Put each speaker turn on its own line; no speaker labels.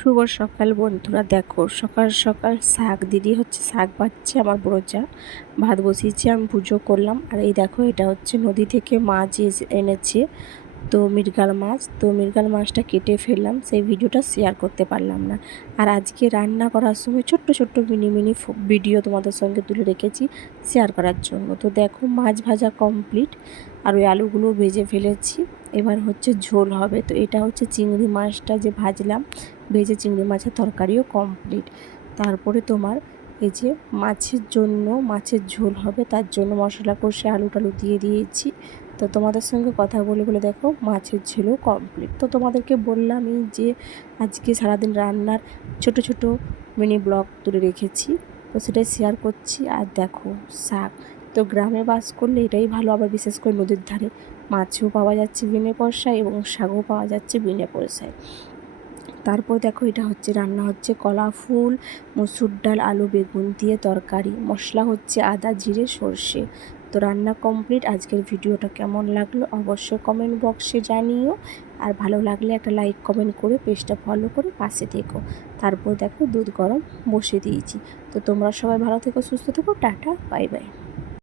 শুভ সকাল বন্ধুরা। দেখো, সকাল সকাল শাক, দিদি হচ্ছে শাক বাচ্ছে, আমার বড়জা ভাত বসিয়েছি, আমি পুজো করলাম। আর এই দেখো, এটা হচ্ছে নদী থেকে মাছ এনেছে, তো মৃগাল মাছ। তো মৃগাল মাছটা কেটে ফেললাম, সেই ভিডিওটা শেয়ার করতে পারলাম না। আর আজকে রান্না করার সময় ছোট্ট ছোট্ট, মিনি মিনি ভিডিও তোমাদের সঙ্গে তুলে রেখেছি শেয়ার করার জন্য। তো দেখো, মাছ ভাজা কমপ্লিট আর ওই আলুগুলো ভেজে ফেলেছি। এবার হচ্ছে ঝোল হবে, তো এটা হচ্ছে চিংড়ি মাছটা যে ভাজলাম ভেজে চিংড়ি মাছের তরকারিও কমপ্লিট তারপরে তোমার এই যে মাছের জন্য, মাছের ঝোল হবে, তার জন্য মশলা কষে আলু টালু দিয়ে দিয়েছি। তো তোমাদের সঙ্গে কথা বলে বলে দেখো মাছের ঝোলও কমপ্লিট তো তোমাদেরকে বললামই যে আজকে সারাদিন রান্নার ছোট ছোট মিনি ব্লগ তুলে রেখেছি। তো সেটাই শেয়ার করছি। আর দেখো শাক। তো গ্রামে বাস করলে এটাই ভালো। আবার বিশেষ করে নদীর ধারে মাছও পাওয়া যাচ্ছে বিনে পয়সায় এবং শাকও পাওয়া যাচ্ছে বিনে পয়সায়। তারপর দেখো এটা হচ্ছে রান্না হচ্ছে কলা, ফুল, মসুর ডাল, আলু, বেগুন দিয়ে তরকারি। মশলা হচ্ছে আদা, জিরে, সর্ষে। তো রান্না কমপ্লিট। আজকের ভিডিওটা কেমন লাগল অবশ্যই কমেন্ট বক্সে জানিও। আর ভালো লাগলে একটা লাইক, কমেন্ট করে পেজটা ফলো করে পাশে থেকো। তারপর দেখো দুধ গরম বসিয়ে দিয়েছি। তো তোমরা সবাই ভালো থেকো, সুস্থ থেকো। Tata, bye bye.